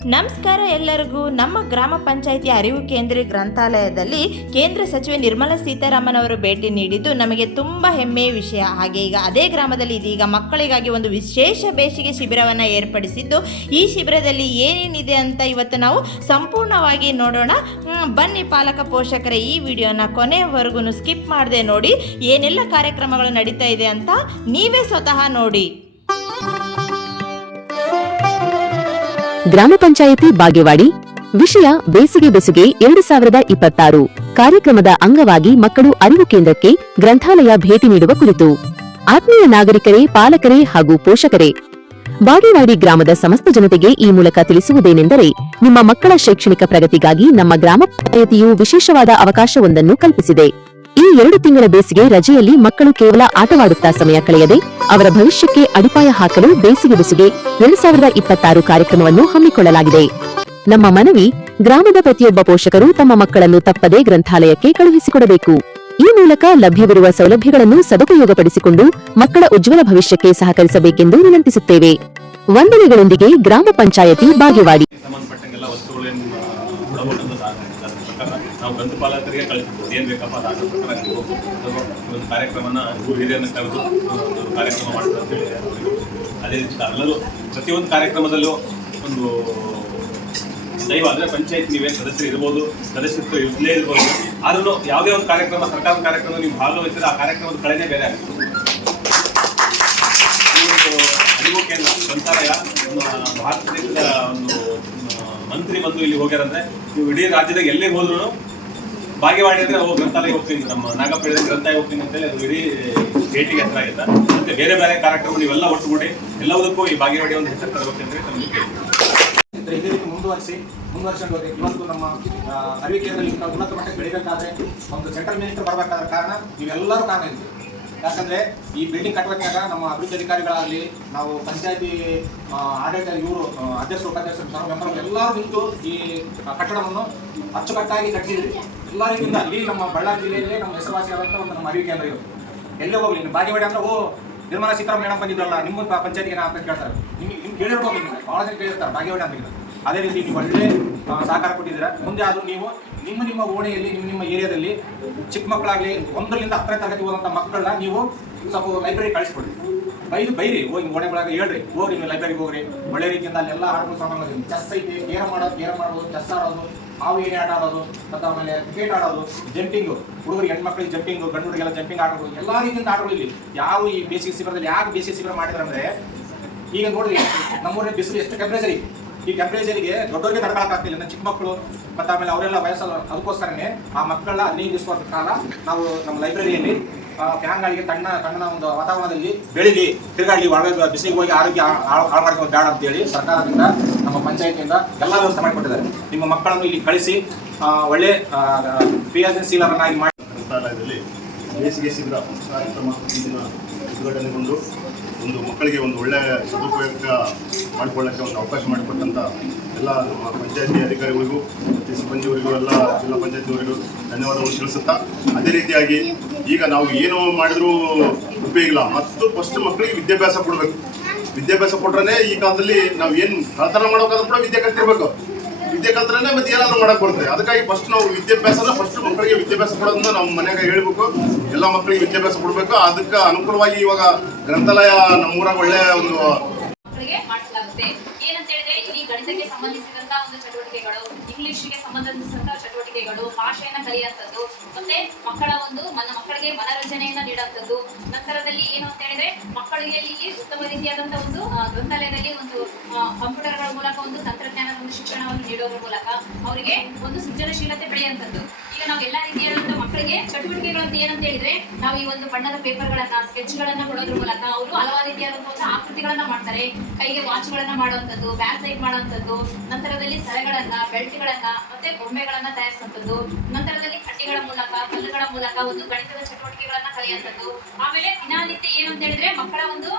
ನಮಸ್ಕಾರ ಎಲ್ಲರಿಗೂ. ನಮ್ಮ ಗ್ರಾಮ ಪಂಚಾಯಿತಿ ಅರಿವು ಕೇಂದ್ರೀಯ ಗ್ರಂಥಾಲಯದಲ್ಲಿ ಕೇಂದ್ರ ಸಚಿವೆ ನಿರ್ಮಲಾ ಸೀತಾರಾಮನ್ ಅವರು ಭೇಟಿ ನೀಡಿದ್ದು ನಮಗೆ ತುಂಬ ಹೆಮ್ಮೆಯ ವಿಷಯ. ಹಾಗೆ ಈಗ ಅದೇ ಗ್ರಾಮದಲ್ಲಿ ಇದೀಗ ಮಕ್ಕಳಿಗಾಗಿ ಒಂದು ವಿಶೇಷ ಬೇಸಿಗೆ ಶಿಬಿರವನ್ನು ಏರ್ಪಡಿಸಿದ್ದು, ಈ ಶಿಬಿರದಲ್ಲಿ ಏನೇನಿದೆ ಅಂತ ಇವತ್ತು ನಾವು ಸಂಪೂರ್ಣವಾಗಿ ನೋಡೋಣ. ಬನ್ನಿ ಪಾಲಕ ಪೋಷಕರೇ, ಈ ವಿಡಿಯೋನ ಕೊನೆಯವರೆಗೂ ಸ್ಕಿಪ್ ಮಾಡದೆ ನೋಡಿ. ಏನೆಲ್ಲ ಕಾರ್ಯಕ್ರಮಗಳು ನಡೀತಾ ಇದೆ ಅಂತ ನೀವೇ ಸ್ವತಃ ನೋಡಿ. ಗ್ರಾಮ ಪಂಚಾಯಿತಿ ಬಾಗೇವಾಡಿ. ವಿಷಯ ಬೇಸಿಗೆ ಬೆಸುಗೆ 2026 ಕಾರ್ಯಕ್ರಮದ ಅಂಗವಾಗಿ ಮಕ್ಕಳು ಅರಿವು ಕೇಂದ್ರಕ್ಕೆ ಗ್ರಂಥಾಲಯ ಭೇಟಿ ನೀಡುವ ಕುರಿತು. ಆತ್ಮೀಯ ನಾಗರಿಕರೇ, ಪಾಲಕರೇ ಹಾಗೂ ಪೋಷಕರೇ, ಬಾಗೇವಾಡಿ ಗ್ರಾಮದ ಸಮಸ್ತ ಜನತೆಗೆ ಈ ಮೂಲಕ ತಿಳಿಸುವುದೇನೆಂದರೆ, ನಿಮ್ಮ ಮಕ್ಕಳ ಶೈಕ್ಷಣಿಕ ಪ್ರಗತಿಗಾಗಿ ನಮ್ಮ ಗ್ರಾಮ ಪಂಚಾಯಿತಿಯು ವಿಶೇಷವಾದ ಅವಕಾಶವೊಂದನ್ನು ಕಲ್ಪಿಸಿದೆ. ಈ 2 ತಿಂಗಳ ಬೇಸಿಗೆ ರಜೆಯಲ್ಲಿ ಮಕ್ಕಳು ಕೇವಲ ಆಟವಾಡುತ್ತಾ ಸಮಯ ಕಳೆಯದೆ ಅವರ ಭವಿಷ್ಯಕ್ಕೆ ಅಡಿಪಾಯ ಹಾಕಲು ಬೇಸಿಗೆ ಬೆಸುಗೆ 2026 ಕಾರ್ಯಕ್ರಮವನ್ನು ಹಮ್ಮಿಕೊಳ್ಳಲಾಗಿದೆ. ನಮ್ಮ ಮನವಿ, ಗ್ರಾಮದ ಪ್ರತಿಯೊಬ್ಬ ಪೋಷಕರು ತಮ್ಮ ಮಕ್ಕಳನ್ನು ತಪ್ಪದೇ ಗ್ರಂಥಾಲಯಕ್ಕೆ ಕಳುಹಿಸಿಕೊಡಬೇಕು. ಈ ಮೂಲಕ ಲಭ್ಯವಿರುವ ಸೌಲಭ್ಯಗಳನ್ನು ಸದುಪಯೋಗಪಡಿಸಿಕೊಂಡು ಮಕ್ಕಳ ಉಜ್ವಲ ಭವಿಷ್ಯಕ್ಕೆ ಸಹಕರಿಸಬೇಕೆಂದು ವಿನಂತಿಸುತ್ತೇವೆ. ವಂದನೆಗಳೊಂದಿಗೆ ಗ್ರಾಮ ಪಂಚಾಯಿತಿ ಬಾಗೇವಾಡಿ. ನಾವು ಗ್ರಂಥಪಾಲಕರಿಗೆ ಕಳಿಸ್ಬೋದು, ಏನು ಬೇಕಪ್ಪ ಅದ್ರ ಪ್ರಕಾರ ನೀವು ಒಂದು ಕಾರ್ಯಕ್ರಮನ ಹಿರಿಯರನ್ನು ಕರೆದು ಒಂದು ಕಾರ್ಯಕ್ರಮ ಮಾಡ್ತಾರೆ ಅಂತ ಹೇಳಿದ್ದಾರೆ. ಅದೇ ರೀತಿ ಎಲ್ಲರೂ ಪ್ರತಿಯೊಂದು ಕಾರ್ಯಕ್ರಮದಲ್ಲೂ ಒಂದು ದೈವ ಅಂದರೆ ಪಂಚಾಯತ್ ನೀವೇನು ಸದಸ್ಯರು ಇರ್ಬೋದು, ಸದಸ್ಯತ್ವ ಇರಲೇ ಇರ್ಬೋದು, ಆದ್ರೂ ಯಾವುದೇ ಒಂದು ಕಾರ್ಯಕ್ರಮ, ಸರ್ಕಾರದ ಕಾರ್ಯಕ್ರಮ ನೀವು ಭಾಗವಹಿಸಿದ್ರೆ ಆ ಕಾರ್ಯಕ್ರಮದ ಕಳೆನೇ ಬೇರೆ ಆಗ್ತದೆ. ಅರಿವು ಕೇಂದ್ರ ಗ್ರಂಥಾಲಯ ಭಾರತ ದೇಶದ ಒಂದು ಮಂತ್ರಿ ಬಂದು ಇಲ್ಲಿ ಹೋಗ್ಯಾರಂದ್ರೆ, ನೀವು ಇಡೀ ರಾಜ್ಯದಾಗ ಎಲ್ಲೇ ಹೋದ್ರು ಬಾಗೇವಾಡಿ ಅಂದ್ರೆ ಗ್ರಂಥಾಲಯ ಹೋಗ್ತೀನಿ, ನಮ್ಮ ನಾಗಪ್ಪ ಗ್ರಂಥಾಲಯ ಹೋಗ್ತೀನಿ ಅಂತೇಳಿ ಅದು ಇಡೀ ಭೇಟಿಗೆ ಹೆಸರು ಆಗಿದೆ. ಮತ್ತೆ ಬೇರೆ ಬೇರೆ ಕಾರ್ಯಕ್ರಮ ನೀವೆಲ್ಲ ಒಟ್ಟುಗೂಡಿ ಎಲ್ಲದಕ್ಕೂ ಈ ಬಾಗೇವಾಡಿ ಒಂದು ಹೆಸರು ತರಬೇಕು ಅಂತ ನಮಗೆ ಇದೇ ರೀತಿ ಮುಂದುವರ್ಸ್ಕೊಂಡು ಹೋಗಿ ಇವತ್ತು ನಮ್ಮ ಅರಿವು ಕೇಂದ್ರದಲ್ಲಿ ಉನ್ನತ ಮಟ್ಟಕ್ಕೆ ಬೆಳಿಬೇಕಾದ್ರೆ ಒಂದು ಸೆಂಟ್ರಲ್ ಮಿನಿಸ್ಟರ್ ಬರಬೇಕಾದ ಕಾರಣ ನೀವೆಲ್ಲರೂ ಕಾರಣ ಇದ್ದೀವಿ. ಯಾಕಂದ್ರೆ ಈ ಬಿಲ್ಡಿಂಗ್ ಕಟ್ಟಬೇಕಾಗ ನಮ್ಮ ಅಭಿವೃದ್ಧಿ ಅಧಿಕಾರಿಗಳಾಗಲಿ, ನಾವು ಪಂಚಾಯತಿ ಆಡಳಿತ ಇವರು ಅಧ್ಯಕ್ಷರು, ಉಪಾಧ್ಯಕ್ಷರು, ಮೆಂಬರ್ ಎಲ್ಲರೂ ನಿಂತು ಈ ಕಟ್ಟಡವನ್ನು ಅಚ್ಚುಕಟ್ಟಾಗಿ ಕಟ್ಟಿದ್ರಿ. ಎಲ್ಲ ರೀತಿಯಿಂದ ಇಲ್ಲಿ ನಮ್ಮ ಬಳ್ಳಾರಿ ಜಿಲ್ಲೆಯಲ್ಲೇ ನಮ್ಮ ಹೆಸರುವಾಸಿಯಾದಂಥ ಒಂದು ನಮ್ಮ ಅರಿವು ಕೇಂದ್ರ ಇರುತ್ತೆ. ಎಲ್ಲೇ ಹೋಗಲಿ, ನಿಮ್ಮ ಬಾಗೇವಾಡಿ ಅಂದ್ರೆ ನಿರ್ಮಲಾ ಸೀತಾರಾಮನ್ ಮೇಡಮ್ ಬಂದಿದ್ರಲ್ಲ, ನಿಮ್ಮ ಪಂಚಾಯತಿಗೆ ನಾವು ಅಂತ ಕೇಳ್ತಾರೆ. ನಿಮ್ಗೆ ಕೇಳಿರ್ಬೋದು, ನಿಮಗೆ ಭಾಳ ಜನ ಕೇಳಿರ್ತಾರೆ ಬಾಗೇವಾಡಿ ಅಂತ. ಅದೇ ರೀತಿ ನೀವು ಒಳ್ಳೆ ಸಹಕಾರ ಕೊಟ್ಟಿದ್ದೀರಾ. ಮುಂದೆ ಆದರೂ ನೀವು ನಿಮ್ಮ ಓಣೆಯಲ್ಲಿ, ನಿಮ್ಮ ಏರಿಯಾದಲ್ಲಿ ಚಿಕ್ಕ ಮಕ್ಕಳಾಗಲಿ 1ರಿಂದ 10ನೇ ತರಗತಿ ಹೋದಂಥ ಮಕ್ಕಳನ್ನ ನೀವು ಸ್ವಲ್ಪ ಲೈಬ್ರರಿ ಕಳಿಸ್ಕೊಡಿ. ಬೈರಿ, ಹೋಗಿ ಓಣೆಗಳಾಗ ಹೇಳ್ರಿ, ಹೋಗ್ರಿ ನೀವು ಲೈಬ್ರರಿಗೆ ಹೋಗ್ರಿ. ಒಳ್ಳೆ ರೀತಿಯಿಂದ ಅಲ್ಲೆಲ್ಲ ಆಟಗಳು ಸಾಮಾನು, ಚೆಸ್ ಐತಿ, ಕೇರಮ್ ಮಾಡೋದು, ಚೆಸ್ ಆಡೋದು, ಹಾವು ಏನೇ ಆಟ ಆಡೋದು, ಮತ್ತು ಆಮೇಲೆ ಕ್ರಿಕೆಟ್ ಆಡೋದು, ಜಂಪಿಂಗು, ಹುಡುಗರಿಗೆ ಹೆಣ್ಮಕ್ಳಿಗೆ ಜಂಪಿಂಗು, ಗಂಡು ಹುಡುಗೆಲ್ಲ ಜಂಪಿಂಗ್ ಆಡೋದು, ಎಲ್ಲ ರೀತಿಯಿಂದ ಆಟಗಳು ಇಲ್ಲಿ. ಯಾವ ಈ ಬೇಸಿಗೆ ಶಿಬಿರದಲ್ಲಿ ಯಾಕೆ ಬೇಸಿಗೆ ಶಿಬಿರ ಮಾಡಿದ್ರೆ ಅಂದರೆ, ಈಗ ನೋಡ್ರಿ ನಮ್ಮೂರಿನ ಬಿಸಿಲು ಎಷ್ಟು ಟೆಂಪ್ರೇಚರ್, ಈ ಟೆಂಪ್ರೇಚರಿಗೆ ದೊಡ್ಡವರಿಗೆ ತಡ್ಕೊಳಕ್ಕಾಗ್ತಿಲ್ಲ, ಚಿಕ್ಕ ಮಕ್ಕಳು ಮತ್ತು ಆಮೇಲೆ ಅವರೆಲ್ಲ ವಯಸ್ಸಲ್ಲ. ಅದಕ್ಕೋಸ್ಕರನೇ ಆ ಮಕ್ಕಳನ್ನ 15 ದಿವಸ ಕಾಲ ನಾವು ನಮ್ಮ ಲೈಬ್ರರಿಯಲ್ಲಿ ಫ್ಯಾನ್ಗಳಿಗೆ ತಣ್ಣನ ಒಂದು ವಾತಾವರಣದಲ್ಲಿ ಬೆಳೀಲಿ, ತಿರುಗಾಡಲಿ, ಒಳಗೆ ಬಿಸಿಲಿಗೆ ಹೋಗಿ ಆರೋಗ್ಯ ಹಾಳು ಮಾಡ್ಕೊಂಡು ಬೇಡ ಅಂತೇಳಿ ಸರ್ಕಾರದಿಂದ, ನಮ್ಮ ಪಂಚಾಯತಿಯಿಂದ ಎಲ್ಲ ವ್ಯವಸ್ಥೆ ಮಾಡಿಕೊಟ್ಟಿದ್ದಾರೆ. ನಿಮ್ಮ ಮಕ್ಕಳನ್ನು ಇಲ್ಲಿ ಕಳಿಸಿ ಒಳ್ಳೆ ಕ್ರಿಯಾಶೀಲರನ್ನಾಗಿ ಮಾಡಿ. ಗ್ರಂಥಾಲಯದಲ್ಲಿ ಬೇಸಿಗೆ ಶಿಬಿರ ಕಾರ್ಯಕ್ರಮ ಉದ್ಘಾಟನೆಗೊಂಡು ಒಂದು ಮಕ್ಕಳಿಗೆ ಒಂದು ಒಳ್ಳೆಯ ಸದುಪಯೋಗ ಮಾಡಿಕೊಳ್ಳೋಕ್ಕೆ ಒಂದು ಅವಕಾಶ ಮಾಡಿಕೊಟ್ಟಂಥ ಎಲ್ಲ ನಮ್ಮ ಪಂಚಾಯತಿ ಅಧಿಕಾರಿಗಳಿಗೂ ಮತ್ತು ಸಿಬ್ಬಂದಿಯವರಿಗೂ, ಎಲ್ಲ ಜಿಲ್ಲಾ ಪಂಚಾಯತಿಯವರಿಗೂ ಧನ್ಯವಾದಗಳು ತಿಳಿಸುತ್ತಾ, ಅದೇ ರೀತಿಯಾಗಿ ಈಗ ನಾವು ಏನು ಮಾಡಿದರೂ ಉಪಯೋಗ ಇಲ್ಲ, ಮತ್ತು ಫಸ್ಟ್ ಮಕ್ಕಳಿಗೆ ವಿದ್ಯಾಭ್ಯಾಸ ಕೊಡಬೇಕು. ವಿದ್ಯಾಭ್ಯಾಸ ಕೊಟ್ರೆ ಈ ಕಾಲದಲ್ಲಿ ನಾವು ಏನು ಕಳ್ತನ ಮಾಡೋಕ್ಕಾದ್ರೂ ಕೂಡ ವಿದ್ಯೆ ಕಲ್ತಿರ್ಬೇಕು. ವಿದ್ಯೆ ಕಲ್ತ್ರೇ ಮತ್ತೆ ಏನಾದರೂ ಮಾಡಕ್ಕೆ ಬರ್ತದೆ. ಅದಕ್ಕಾಗಿ ಫಸ್ಟ್ ನಾವು ವಿದ್ಯಾಭ್ಯಾಸನ ಮಕ್ಕಳಿಗೆ ವಿದ್ಯಾಭ್ಯಾಸ ಕೊಡೋದನ್ನ ನಾವು ಮನೆಯಾಗ ಹೇಳ್ಬೇಕು. ಎಲ್ಲ ಮಕ್ಕಳಿಗೆ ವಿದ್ಯಾಭ್ಯಾಸ ಕೊಡಬೇಕು. ಅದಕ್ಕೆ ಅನುಕೂಲವಾಗಿ ಇವಾಗ ಗ್ರಂಥಾಲಯ ನಮ್ಮೂರಾಗ ಒಳ್ಳೆಯ ಒಂದು ಮಾಡಿಸಲಾಗುತ್ತೆ. ಏನಂತ ಹೇಳಿದ್ರೆ, ಇಲ್ಲಿ ಗಣಿತಕ್ಕೆ ಸಂಬಂಧಿಸಿದಂತಹ ಒಂದು ಚಟುವಟಿಕೆಗಳು, ಇಂಗ್ಲಿಷ್ಗೆ ಸಂಬಂಧಿಸಿದಂತಹ ಚಟುವಟಿಕೆಗಳು, ಭಾಷೆಯನ್ನ ಕಲಿಯುವಂಥದ್ದು, ಮತ್ತೆ ಮಕ್ಕಳಿಗೆ ಮನರಂಜನೆಯನ್ನ ನೀಡುವಂಥದ್ದು. ನಂತರದಲ್ಲಿ ಏನು ಅಂತ ಹೇಳಿದ್ರೆ, ಮಕ್ಕಳಿಗೆ ಇಲ್ಲಿ ಉತ್ತಮ ರೀತಿಯಾದಂತಹ ಒಂದು ಗ್ರಂಥಾಲಯದಲ್ಲಿ ಒಂದು ಕಂಪ್ಯೂಟರ್ಗಳ ಮೂಲಕ ಒಂದು ತಂತ್ರಜ್ಞಾನದ ಒಂದು ಶಿಕ್ಷಣವನ್ನು ನೀಡೋದ್ರ ಮೂಲಕ ಅವರಿಗೆ ಒಂದು ಸೃಜನಶೀಲತೆ ಬೆಳೆಯುವಂಥದ್ದು. ಈಗ ನಾವು ಎಲ್ಲಾ ರೀತಿಯಾದಂತಹ ಮಕ್ಕಳಿಗೆ ಚಟುವಟಿಕೆಗಳಂತ ಏನಂತ ಹೇಳಿದ್ರೆ, ನಾವು ಈ ಒಂದು ಬಣ್ಣದ ಪೇಪರ್ಗಳನ್ನ, ಸ್ಕೆಚ್ಗಳನ್ನ ಕೊಡೋದ್ರ ಮೂಲಕ ಅವರು ಹಲವಾರು ರೀತಿಯಾದಂತಹ ಒಂದು ಆಕೃತಿಗಳನ್ನ ಮಾಡ್ತಾರೆ. ಕೈಗೆ ವಾಚ್ಗಳನ್ನ ಮಾಡುವಂಥದ್ದು, ಬ್ಯಾಕ್ ಸೈಡ್ ಮಾಡುವಂಥದ್ದು, ನಂತರದಲ್ಲಿ ಸರಗಳನ್ನ, ಬೆಲ್ಟ್ಗಳನ್ನ, ಮತ್ತೆ ಗೊಂಬೆಗಳನ್ನ ತಯಾರಿಸುವಂಥದ್ದು, ನಂತರದಲ್ಲಿ ಕಟ್ಟಿಗಳ ಮೂಲಕ, ಕಲ್ಲುಗಳ ಮೂಲಕ ಒಂದು ಗಣಿತದ ಚಟುವಟಿಕೆಗಳನ್ನ ಕಲಿಯುವಂಥದ್ದು. ಆಮೇಲೆ ದಿನನಿತ್ಯ ಏನು ಅಂತ ಹೇಳಿದ್ರೆ, ಮಕ್ಕಳ ಒಂದು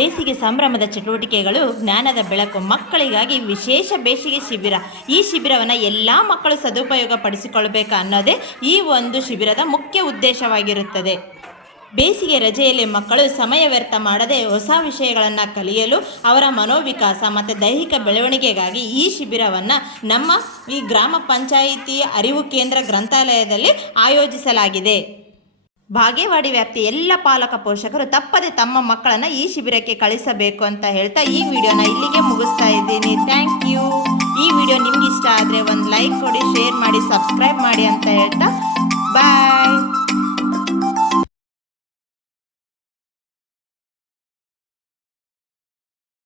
ಬೇಸಿಗೆ ಸಂಭ್ರಮದ ಚಟುವಟಿಕೆಗಳು ಜ್ಞಾನದ ಬೆಳಕು ಮಕ್ಕಳಿಗಾಗಿ ವಿಶೇಷ ಬೇಸಿಗೆ ಶಿಬಿರ. ಈ ಶಿಬಿರವನ್ನು ಎಲ್ಲ ಮಕ್ಕಳು ಸದುಪಯೋಗ ಪಡಿಸಿಕೊಳ್ಳಬೇಕು ಅನ್ನೋದೇ ಈ ಒಂದು ಶಿಬಿರದ ಮುಖ್ಯ ಉದ್ದೇಶವಾಗಿರುತ್ತದೆ. ಬೇಸಿಗೆ ರಜೆಯಲ್ಲಿ ಮಕ್ಕಳು ಸಮಯ ವ್ಯರ್ಥ ಮಾಡದೆ ಹೊಸ ವಿಷಯಗಳನ್ನು ಕಲಿಯಲು ಅವರ ಮನೋವಿಕಾಸ ಮತ್ತು ದೈಹಿಕ ಬೆಳವಣಿಗೆಗಾಗಿ ಈ ಶಿಬಿರವನ್ನು ನಮ್ಮ ಈ ಗ್ರಾಮ ಪಂಚಾಯಿತಿ ಅರಿವು ಕೇಂದ್ರ ಗ್ರಂಥಾಲಯದಲ್ಲಿ ಆಯೋಜಿಸಲಾಗಿದೆ. ಬಾಗೇವಾಡಿ ವ್ಯಾಪ್ತಿಯ ಎಲ್ಲ ಪಾಲಕ ಪೋಷಕರು ತಪ್ಪದೆ ತಮ್ಮ ಮಕ್ಕಳನ್ನು ಈ ಶಿಬಿರಕ್ಕೆ ಕಳಿಸಬೇಕು ಅಂತ ಹೇಳ್ತಾ ಈ ವಿಡಿಯೋನ ಇಲ್ಲಿಗೆ ಮುಗಿಸ್ತಾ ಇದ್ದೀನಿ. Thank you. ಈ ವಿಡಿಯೋ ನಿಮ್ಗೆ ಇಷ್ಟ ಆದರೆ ಒಂದು ಲೈಕ್ ಕೊಡಿ, ಶೇರ್ ಮಾಡಿ, ಸಬ್ಸ್ಕ್ರೈಬ್ ಮಾಡಿ ಅಂತ ಹೇಳ್ತಾ ಬಾಯ್.